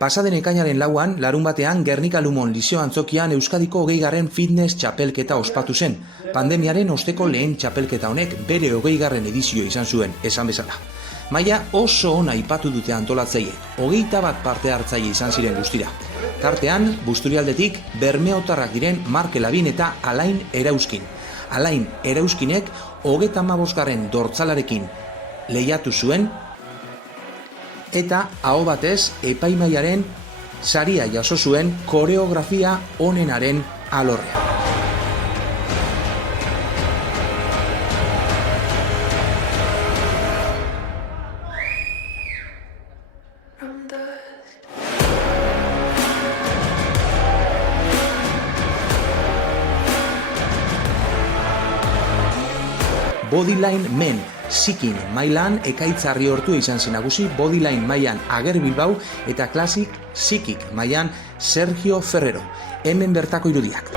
Pasaden ekainaren 4an, larun batean, Gernika Lumon Liseo Antzokian Euskadiko 20. fitness txapelketa ospatu zen. Pandemiaren osteko lehen txapelketa honek bere 20. edizio izan zuen, esan bezala. Maila oso ona aipatu dute antolatzaileek, 21 parte hartzaile izan ziren guztira. Tartean, Busturialdetik, bermeotarrak diren Marke Labin eta Alain Erauskin. Alain Erauskinek 35. dortzalarekin lehiatu zuen, eta aho batez epaimahaiaren saria jaso zuen koreografia onenaren alorrean. Bodyline Men, Sikin mailan ekaitzarri hortu izan zen nagusi, Bodyline mailan Ager Bilbao eta Classic Sikik mailan Sergio Ferrero. Hemen bertako irudiak.